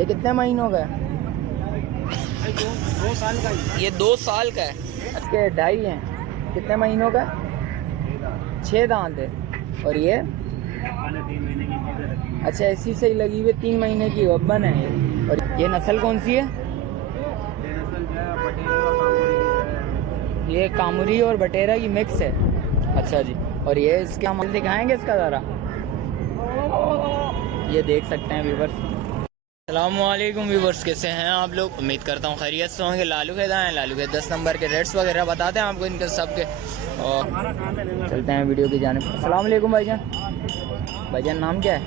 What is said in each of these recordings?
ये कितने महीनों का है? दो साल का ही। ये 2 साल का है। इसके 2.5 हैं। कितने महीनों का? 6 दांत है। और ये 3 महीने की चीज़ें रखी हुई। अच्छा, ऐसी सही लगी हुई 3 महीने की बब्बन है ये। और ये नस्ल कौन सी है? ये नस्ल जो है बटेरी और कामुरी की है। ये कामुरी और बटेरा की मिक्स है। अच्छा जी। और ये इसके हम दिखाएंगे इसका ज़रा, ये देख सकते हैं व्यूवर्स। अस्सलामुअलैकुम व्यूवर्स, कैसे हैं आप लोग? उम्मीद करता हूँ खैरियत से होंगे। लालू के दाएँ, लालू के 10 नंबर के रेट्स वगैरह बताते हैं आपको इनके सब के, और चलते हैं वीडियो की जानिब। अस्सलाम वालेकुम भाईजान। भाईजान नाम क्या है?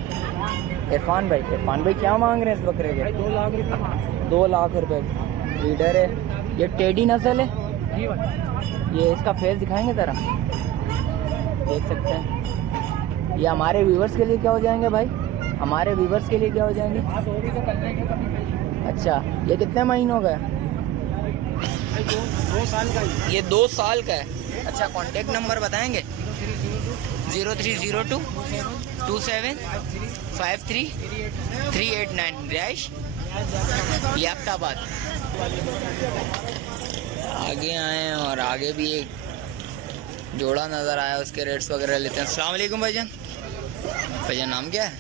इरफान भाई। इरफान भाई क्या मांग रहे हैं इस बकरे के? 2 लाख रुपये। 2 लाख रुपए। लीडर है ये, टेडी नस्ल है। ये इसका फेस दिखाएंगे ज़रा, देख सकते हैं। ये हमारे व्यूवर्स के लिए क्या हो जाएंगे भाई? हमारे व्यूवर्स के लिए क्या हो जाएंगे? अच्छा, ये कितने महीनों का है? 2 साल का ही। ये 2 साल का है। अच्छा, कांटेक्ट नंबर बताएंगे? 0302 27 53 389। रिहाइश लियाकताबाद। आगे आए हैं और आगे भी एक जोड़ा नज़र आया, उसके रेट्स वगैरह लेते हैं। अस्सलाम वालेकुम भाईजान। भाईजान नाम क्या है?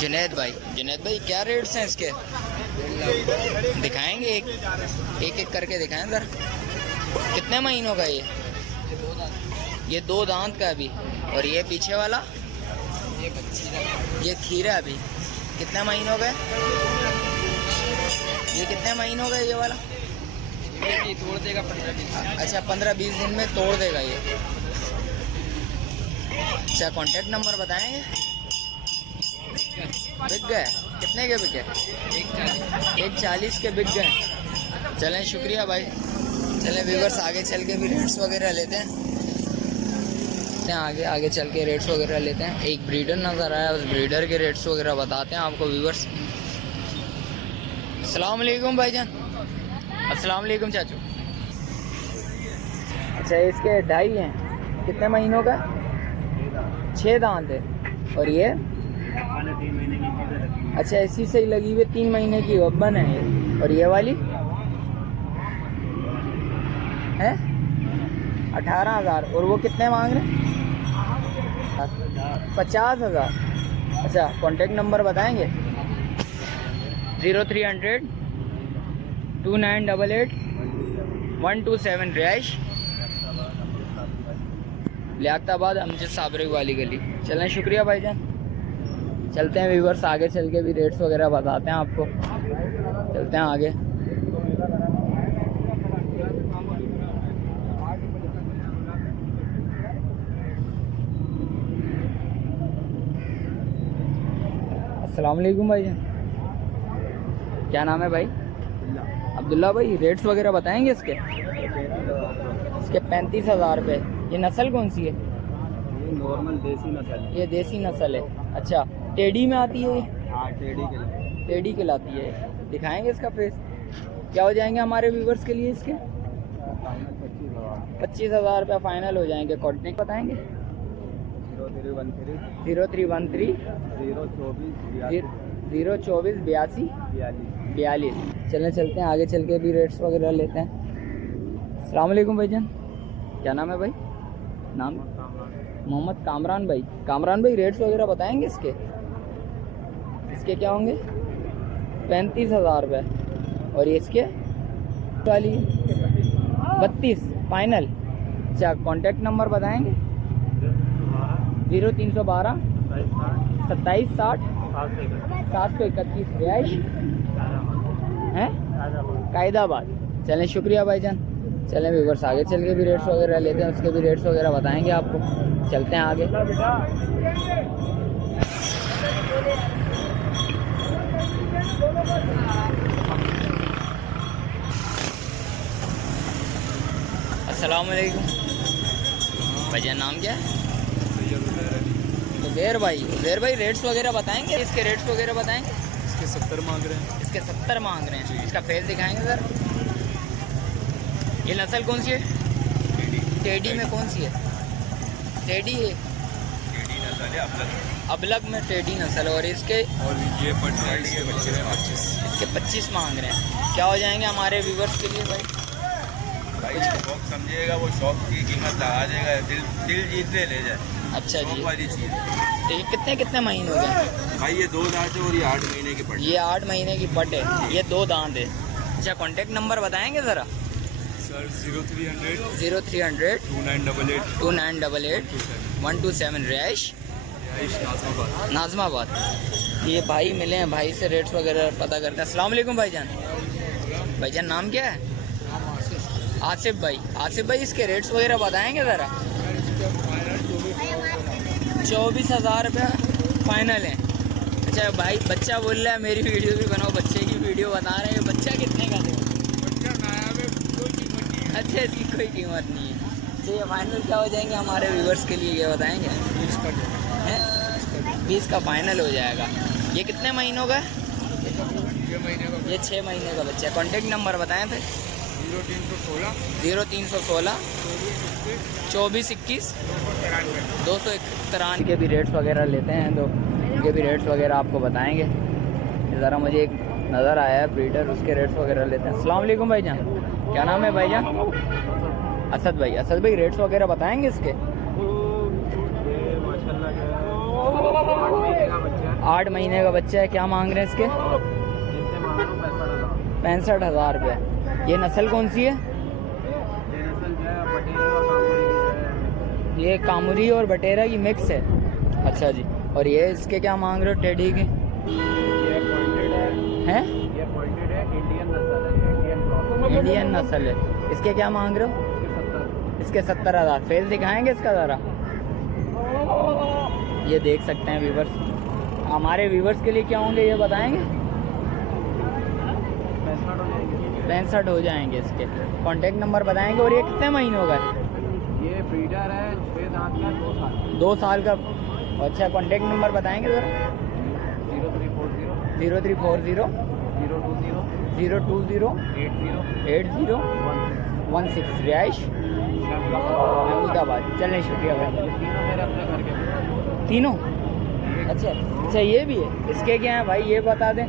जुनैद भाई। जुनैद भाई क्या रेट्स हैं इसके? दिखाएंगे एक एक करके दिखाएं सर। कितने महीनों का ये? ये 2 दांत का अभी। और ये पीछे वाला? ये खीरा अभी। कितने महीनों का है? ये कितने महीनों का है ये वाला? ये तोड़ देगा 15-20। अच्छा, 15-20 दिन में तोड़ देगा ये। अच्छा, कांटेक्ट नंबर बताएंगे? बिक गए? कितने के बिके? 140 के बिक गए। चलें, शुक्रिया भाई। चलें व्यूवर्स, आगे चल के भी रेट्स वगैरह लेते हैं। आगे चल के रेट्स वगैरह लेते हैं। एक ब्रीडर नज़र आया, उस ब्रीडर के रेट्स वगैरह बताते हैं आपको व्यूवर्स। अस्सलाम वालेकुम भाईजान। अस्सलाम वालेकुम चाचू। अच्छा, इसके 2.5 हैं। कितने महीनों का? 6 दांत है। और ये 3 महीने की चीज़ें रखी हुई। अच्छा, ऐसी सही लगी हुई 3 महीने की बब्बन है ये। और ये वाली है 18,000। और वो कितने मांग रहे हैं? 50,000। अच्छा, कांटेक्ट नंबर बताएंगे? 0300 2988 127। रिहाइश लियाकताबाद, अमजद साबरी वाली गली। चलें, शुक्रिया भाईजान। चलते हैं व्यूवर्स, आगे चल के भी रेट्स वगैरह बताते हैं आपको। चलते हैं आगे। अस्सलाम वालेकुम भाईजान। क्या नाम है भाई? अब्दुल्ला भाई। रेट्स वगैरह बताएंगे इसके? इसके 35,000 रुपये। ये नस्ल कौन सी है? ये नॉर्मल देसी नस्ल है। ये देसी नस्ल है। अच्छा, टेडी में आती है ये? हाँ, टेडी कहलाती है। दिखाएंगे इसका फेस? क्या हो जाएंगे हमारे व्यूवर्स के लिए इसके? 25,000 रुपये फाइनल हो जाएंगे। कॉन्टेक्ट बताएंगे? 0313 024 82 42। चलते हैं आगे चल के भी रेट्स वगैरह लेते हैं। अस्सलाम वालेकुम भाईजान। क्या नाम है भाई? नाम? मोहम्मद कामरान भाई। कामरान भाई, रेट्स वगैरह बताएंगे इसके? इसके क्या होंगे? 35,000 रुपये। और ये इसके वाली 32 फाइनल। अच्छा, कांटेक्ट नंबर बताएंगे? 0312 27 60 731। रिहाइश हैं कायदाबाद। चलें, शुक्रिया भाईजान। चलें व्यूवर्स, आगे चल के भी रेट्स वगैरह लेते हैं, उसके भी रेट्स वगैरह बताएंगे आपको। चलते हैं आगे। अस्सलाम वालेकुम भाईजान। नाम क्या है? उबैर भाई। उबैर भाई, रेट्स वगैरह बताएंगे? इसके रेट्स वगैरह बताएंगे? इसके 70 मांग रहे हैं। इसके 70 मांग रहे हैं। इसका फेस दिखाएंगे सर? ये नस्ल कौन सी है? टेडी में कौन सी है? टेडी है। नस्ल है अबलग में टेढ़ी नस्ल है और इसके और ये पटवारी के बच्चे हैं 25। इसके 25 मांग रहे हैं। क्या हो जाएंगे हमारे व्यूवर्स के लिए भाई? भाई शौक समझिएगा, वो शौक की कीमत लगा देगा, दिल जीत ले जाए। अच्छा शौक जी, वाली चीज़। तो ये कितने कितने महीने हो गए? भाई ये 2 दांत है और ये 8 महीने की पड़ी। ये 8 महीने की पट है, ये 2 दांत है। अच्छा, कॉन्टेक्ट नंबर बताएंगे ज़रा? सर 0300 0300 2988 2988 127 रैश नाज़माबाद। नाज़माबाद। ये भाई मिले हैं, भाई से रेट्स वगैरह पता करते हैं। अस्सलाम वालेकुम भाईजान। भाईजान नाम क्या है? आसिफ भाई। आसिफ भाई इसके रेट्स वगैरह बताएंगे ज़रा? 24,000 रुपया फाइनल है। अच्छा भाई, बच्चा बोल रहा है मेरी वीडियो भी बनाओ, बच्चे की वीडियो बता रहे हैं। बच्चा कितने का दे? अच्छा, इसकी कोई कीमत नहीं है। तो ये फाइनल क्या हो जाएंगे हमारे व्यूवर्स के लिए, ये बताएंगे? 20 का फाइनल हो जाएगा। ये कितने महीनों का है? ये 6 महीने का बच्चा है। कॉन्टेक्ट नंबर बताएं थे? 0316 24 21 291 के भी रेट्स वगैरह लेते हैं, तो इनके भी रेट्स वगैरह आपको बताएंगे। ज़रा मुझे एक नज़र आया है ब्रीडर, उसके रेट्स वगैरह लेते हैं। अस्सलाम वालेकुम भाईजान, क्या नाम है भाईजान? असद भाई। असद भाई रेट्स वगैरह बताएंगे इसके? 8 महीने का बच्चा है। क्या मांग रहे हैं इसके? 65,000 रुपये। ये नस्ल कौन सी है? ये कामुरी और बटेरा की मिक्स है। अच्छा जी। और ये इसके क्या मांग रहे हो टेढ़ी की? हैं? इंडियन नस्ल है। इसके क्या मांग रहे हो? इसके 70,000। फेस दिखाएंगे इसका ज़रा? ये देख सकते हैं व्यूवर्स। हमारे व्यूवर्स के लिए क्या होंगे ये बताएंगे? 65 हो जाएंगे इसके। कॉन्टेक्ट नंबर बताएंगे? और ये कितने महीनों का है? ये ब्रीडर है 6 दांत का, 2 साल। 2 साल का। अच्छा, कॉन्टेक्ट नंबर बताएंगे ज़रा? 0340 020 80 16 रिहाइश अहमदाबाद। चलें, शुक्रिया भाई। तीनों? अच्छा अच्छा, ये भी है। इसके क्या है भाई, ये बता दें?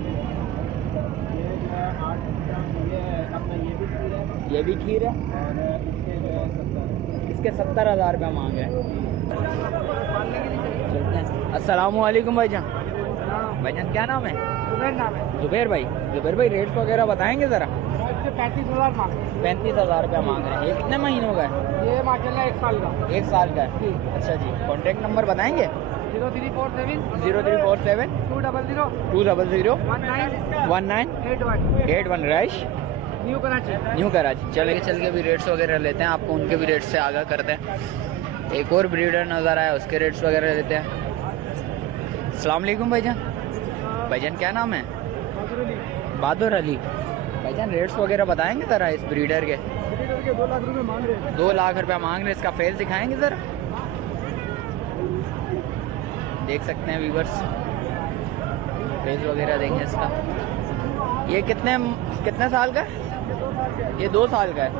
ये भी खीर है। इसके 70,000 रुपये मांग रहे हैं। चलते हैं। अस्सलाम वालेकुम भाईजान। भाईजान क्या नाम है? जुबैर भाई। जुबैर भाई रेट्स वगैरह बताएंगे ज़रा? 35,000 मांग रहे हैं। 35,000 रुपया मांग रहे हैं। ये कितने महीनों का है? ये माशाल्लाह 1 साल का। 1 साल का है। अच्छा जी। कॉन्टेक्ट नंबर बताएंगे? 0347 0347 200 200 19 81 rash new Karachi. New Karachi. चल के भी रेट्स वगैरह लेते हैं, आपको उनके भी रेट्स से आगाह करते हैं। एक और ब्रीडर नज़र आया, उसके रेट्स वगैरह लेते हैं। अस्सलाम वालेकुम भाईजान। भाईजान क्या नाम है? बहादुर अली। भाईजान रेट्स वगैरह बताएंगे ज़रा इस ब्रीडर के? 2 लाख रुपए मांग रहे हैं। 2 लाख रुपया मांग रहे हैं। इसका फेस दिखाएंगे ज़रा? देख सकते हैं व्यूवर्स, फेस वगैरह देंगे इसका। ये कितने साल का है? ये 2 साल का है।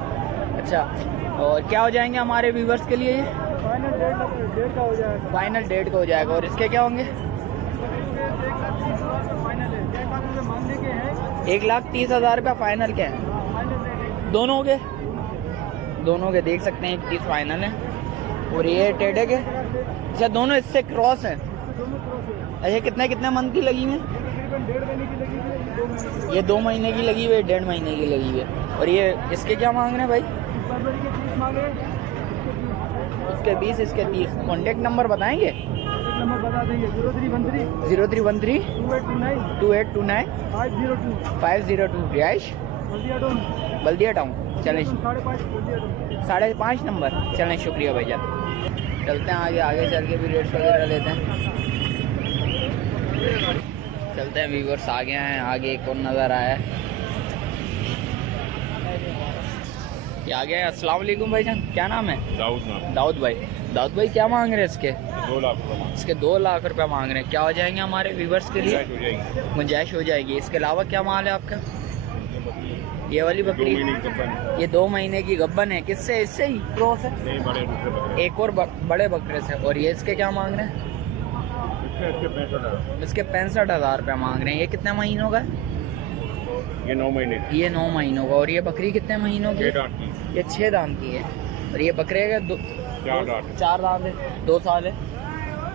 अच्छा, और क्या हो जाएंगे हमारे व्यूवर्स के लिए ये? फाइनल डेट का हो जाएगा। फाइनल डेट का हो जाएगा। और इसके क्या होंगे? 1,30,000 रुपया फाइनल क्या है? दोनों के देख सकते हैं 31 फाइनल है। और ये टेढ़े के? अच्छा, दोनों इससे क्रॉस है। अच्छा, कितने मंथ की लगी हुई है? ये 2 महीने की लगी हुई है, 1.5 महीने की लगी हुई है। और ये इसके क्या मांग रहे हैं भाई? इसके 20, इसके 30। कॉन्टेक्ट नंबर बताएंगे? नंबर बता देंगे 0313 2829 502 रिहाइश बल्दिया टाउन। चलें, 5.5 नंबर। चलें, शुक्रिया भैया। चलते हैं आगे चल के भी रेट्स वगैरह लेते हैं। चलते हैं व्यूवर्स, आगे हैं। आगे एक और नज़र आया है, ये आ गया। अस्सलाम वालेकुम भाईजान, क्या नाम है? दाऊद भाई। दाऊद भाई क्या मांग रहे हैं इसके? 2 लाख। इसके 2 लाख रुपया मांग रहे हैं। क्या हो जाएंगे हमारे व्यूवर्स के लिए? गुंजाइश हो जाएगी। इसके अलावा क्या माल है आपका? ये वाली बकरी, ये 2 महीने की गब्बन है। किससे? इससे ही क्रॉस है? नहीं, बड़े दूसरे बकरे। एक और बड़े बकरे से। और ये इसके क्या मांग रहे हैं? इसके 65,000 रुपये मांग रहे हैं। ये कितने महीनों का है? ये 9 महीने ये 9 महीनों का। और ये बकरी कितने महीनों की? ये 6 दांत की है। और ये बकरे का 4 दांत है, 2 साल है।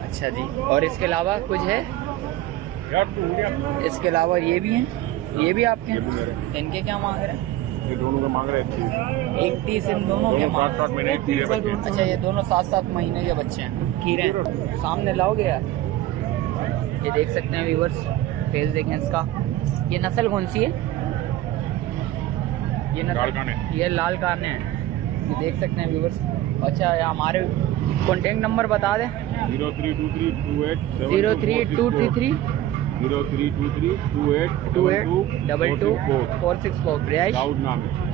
अच्छा जी। और इसके अलावा कुछ है? इसके अलावा ये भी हैं? ये भी आपके हैं? इनके क्या मांग रहे हैं? ये दोनों का मांग रहे हैं 31 इन दोनों के मांग। 7 महीने के बच्चे। अच्छा, ये दोनों 7-7 महीने के बच्चे हैं। खीरे हैं। सामने लाओगे यार? ये देख सकते हैं व्यूअर्स, फेस देखें इसका। ये नस्ल कौन सी है? ये नस्ल ये लाल काने हैं। ये देख सकते हैं व्यूअर्स। अच्छा, हमारे कॉन्टेक्ट नंबर बता दें। 0323282264।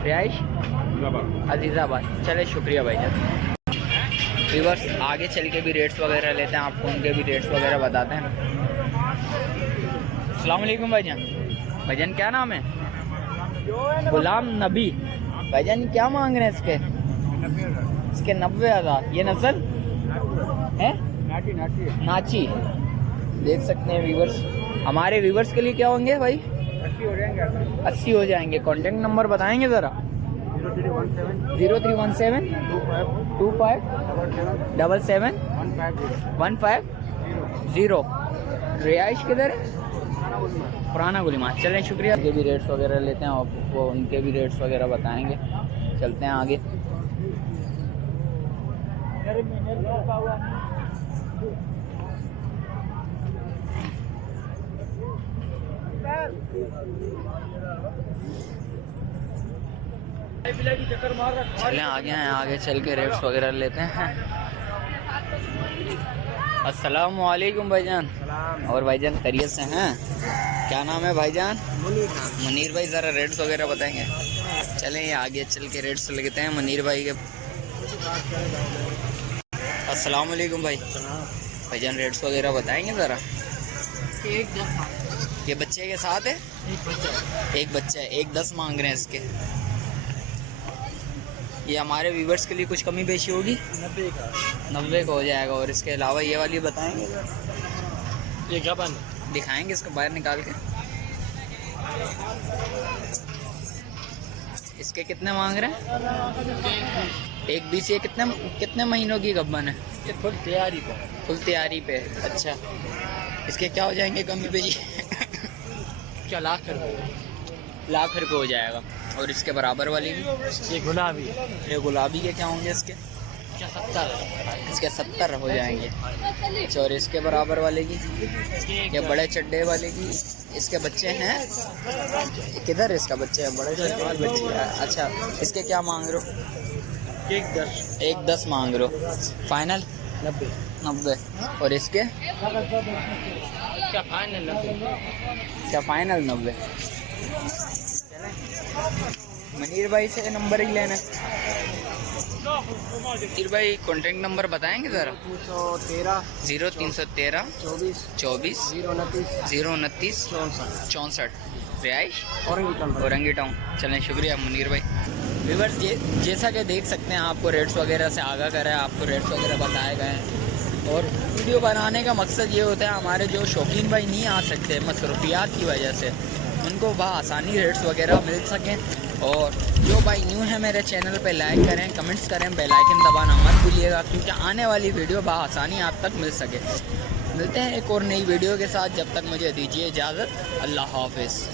रिहाइश अजीज़ाबाद। चले, शुक्रिया भाईजान। व्यूअर्स, आगे चल के भी रेट्स वगैरह लेते हैं, आपको उनके भी रेट्स वगैरह बताते हैं। अस्सलाम वालेकुम भाईजान। भाईजान क्या नाम है? गुलाम नबी। भाईजान क्या मांग रहे हैं इसके? 90,000। ये नस्ल है? नाची। देख सकते हैं व्यूअर्स। हमारे व्यूअर्स के लिए क्या होंगे भाई? 80 हो जाएंगे। कॉन्टेक्ट नंबर बताएंगे ज़रा। 0317 2577 रिहाइश किधर है? पुराना गुलीमा। चलें, शुक्रिया। के भी रेट्स वगैरह लेते हैं, आपको उनके भी रेट्स वगैरह बताएंगे। चलते हैं आगे। चलें आगे हैं, आगे चल के रेट्स वगैरह लेते हैं। अस्सलाम वालेकुम भाईजान। और भाईजान खैरियत से हैं? क्या नाम है भाईजान? मुनीर भाई। ज़रा रेट्स वगैरह बताएंगे। चलें ये आगे चल के रेट्स लेते हैं मुनीर भाई के। अस्सलाम वालेकुम भाई। भाईजान रेट्स वगैरह बताएंगे ज़रा। ये बच्चे के साथ है? एक बच्चा है। 1,10 मांग रहे हैं इसके। ये हमारे व्यूवर्स के लिए कुछ कमी बेशी होगी? 90 का हो जाएगा। और इसके अलावा ये वाली बताएंगे? ये क्या बन दिखाएंगे इसको बाहर निकाल के। इसके कितने मांग रहे हैं? 1,20। ये कितने महीनों की गब्बन है? ये फुल तैयारी पे। अच्छा, इसके क्या हो जाएंगे कमी बेशी? क्या लाख रुपये हो जाएगा। और इसके बराबर वाली भी? ये गुलाबी के क्या होंगे इसके? 70। इसके 70 हो जाएंगे। अच्छा, और इसके बराबर वाले की? ये बड़े चड्डे वाले की? इसके बच्चे हैं? किधर इसका बच्चे है? बड़े चड्डे वाले बच्चे हैं। अच्छा, इसके क्या मांग रहे हो? 1,10 मांग रहे हो। फाइनल 90। और इसके क्या फाइनल 90? मुनीर भाई से नंबर ही लेना। मुनीर भाई कॉन्टेक्ट नंबर बताएंगे ज़रा। 0313 24 029 64। रिहाइश औरंगी टाउन। चलें, शुक्रिया मुनीर भाई। व्यूअर्स, जैसा कि देख सकते हैं, आपको रेट्स वगैरह से आगाह करा है, आपको रेट्स वगैरह बताए गए हैं। और वीडियो बनाने का मकसद ये होता है, हमारे जो शौकीन भाई नहीं आ सकते मसरूफियात की वजह से, उनको बआसानी रेट्स वगैरह मिल सकें। और जो भाई न्यू है मेरे चैनल पे लाइक करें, कमेंट्स करें, बेल आइकन दबाना मत भूलिएगा, क्योंकि आने वाली वीडियो बआसानी आप तक मिल सके। मिलते हैं एक और नई वीडियो के साथ। जब तक मुझे दीजिए इजाज़त। अल्लाह हाफिज़।